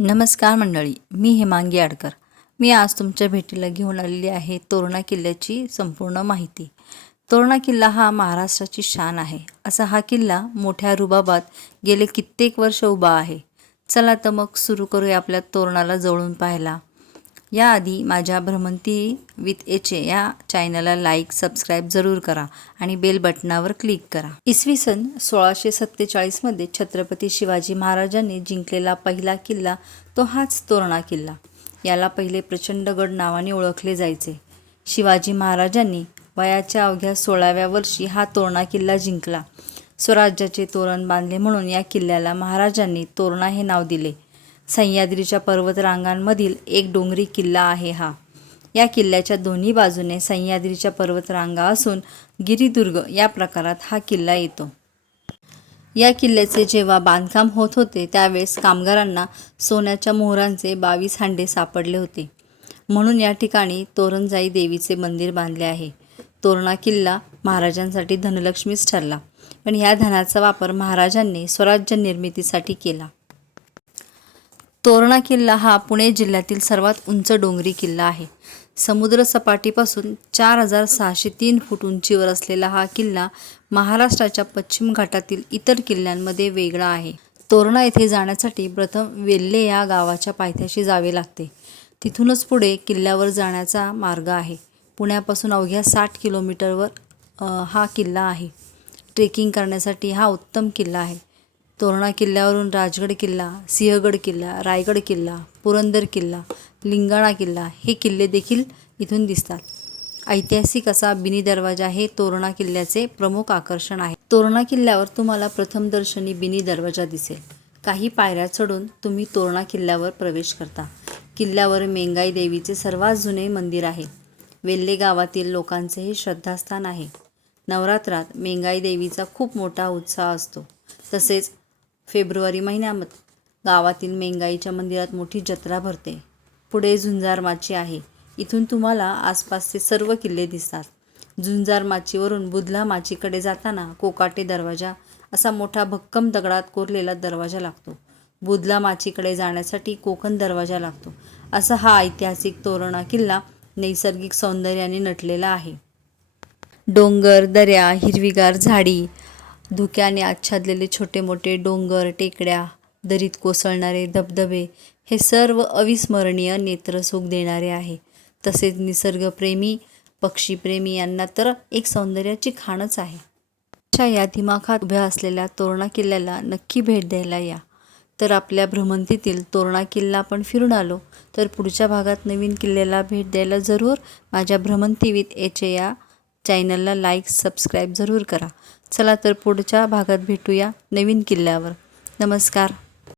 नमस्कार मंडळी मी हेमांगी आडकर. मी आज तुमच्या भेटीला घेऊन आलेली आहे तोरणा किल्ल्याची संपूर्ण माहिती. तोरणा किल्ला हा महाराष्ट्राची शान आहे. असा हा किल्ला मोठ्या रुबाबात गेले कित्येक वर्ष उभा आहे. चला तर मग सुरू करूया आपल्या तोरणाला जवळून पाहायला. याआधी माझ्या भ्रमंती विथ एचे या चॅनलला लाईक सबस्क्राईब जरूर करा आणि बेल बटनावर क्लिक करा. इसवी सन सोळाशे सत्तेचाळीसमध्ये छत्रपती शिवाजी महाराजांनी जिंकलेला पहिला किल्ला तो हाच तोरणा किल्ला. याला पहिले प्रचंडगड नावाने ओळखले जायचे. शिवाजी महाराजांनी वयाच्या अवघ्या सोळाव्या वर्षी हा तोरणा किल्ला जिंकला. स्वराज्याचे तोरण बांधले म्हणून या किल्ल्याला महाराजांनी तोरणा हे नाव दिले. सह्याद्रीच्या पर्वतरांगांमधील एक डोंगरी किल्ला आहे हा. या किल्ल्याच्या दोन्ही बाजूने सह्याद्रीच्या पर्वतरांगा असून गिरिदुर्ग या प्रकारात हा किल्ला येतो. या किल्ल्याचे जेव्हा बांधकाम होत होते त्यावेळेस कामगारांना सोन्याच्या मोहरांचे बावीस हांडे सापडले होते. म्हणून या ठिकाणी तोरणजाई देवीचे मंदिर बांधले आहे. तोरणा किल्ला महाराजांसाठी धनलक्ष्मीच ठरला पण ह्या धनाचा वापर महाराजांनी स्वराज्य निर्मितीसाठी केला. तोरणा किल्ला हा पुणे जिल्ह्यातील सर्वात उंच डोंगरी किल्ला आहे. समुद्र सपाटीपासून चार हजार सहाशे तीन फूट उंचीवर असलेला हा किल्ला महाराष्ट्राच्या पश्चिम घाटातील इतर किल्ल्यांमध्ये वेगळा आहे. तोरणा येथे जाण्यासाठी प्रथम वेल्हे या गावाच्या पायथ्याशी जावे लागते. तिथूनच पुढे किल्ल्यावर जाण्याचा मार्ग आहे. पुण्यापासून अवघ्या साठ किलोमीटरवर हा किल्ला आहे. ट्रेकिंग करण्यासाठी हा उत्तम किल्ला आहे. तोरणा किल्ल्यावरून राजगड किल्ला सिंहगड किल्ला रायगड किल्ला पुरंदर किल्ला लिंगाणा किल्ला हे किल्ले देखील इथून दिसतात. ऐतिहासिक असा बिनी दरवाजा हे तोरणा किल्ल्याचे प्रमुख आकर्षण आहे. तोरणा किल्ल्यावर तुम्हाला प्रथम दर्शनी बिनी दरवाजा दिसेल. काही पायऱ्या चढून तुम्ही तोरणा किल्ल्यावर प्रवेश करता. किल्ल्यावर मेंगाई देवीचे सर्वात जुने मंदिर आहे. वेल्हे गावातील लोकांचे हे श्रद्धास्थान आहे. नवरात्रात मेंगाई देवीचा खूप मोठा उत्साह असतो. तसेच फेब्रुवारी महिन्यात गावातील मेंगाईच्या मंदिरात मोठी जत्रा भरते. पुढे झुंजार माची आहे. इथून तुम्हाला आसपासचे सर्व किल्ले दिसतात. झुंजार माचीवरून बुधला माचीकडे जाताना कोकाटे दरवाजा असा मोठा भक्कम दगडात कोरलेला दरवाजा लागतो. बुधला माचीकडे जाण्यासाठी कोकण दरवाजा लागतो. असा हा ऐतिहासिक तोरणा किल्ला नैसर्गिक सौंदर्याने नटलेला आहे. डोंगर दऱ्या हिरवीगार झाडी धुक्याने आच्छादलेले छोटे मोठे डोंगर टेकड्या दरीत कोसळणारे धबधबे हे सर्व अविस्मरणीय नेत्रसुख देणारे आहे. तसेच निसर्गप्रेमी पक्षीप्रेमी यांना तर एक सौंदर्याची खाणच आहे. अशा या दिमाखात उभ्या असलेल्या तोरणा किल्ल्याला नक्की भेट द्यायला या. तर आपल्या भ्रमंतीतील तोरणा किल्ला आपण फिरून आलो तर पुढच्या भागात नवीन किल्ल्याला भेट द्यायला जरूर माझ्या भ्रमंतीवीत याचे एचे या चॅनलला लाईक सबस्क्राईब जरूर करा. चला तर पुढच्या भागात भेटूया नवीन किल्ल्यावर. नमस्कार.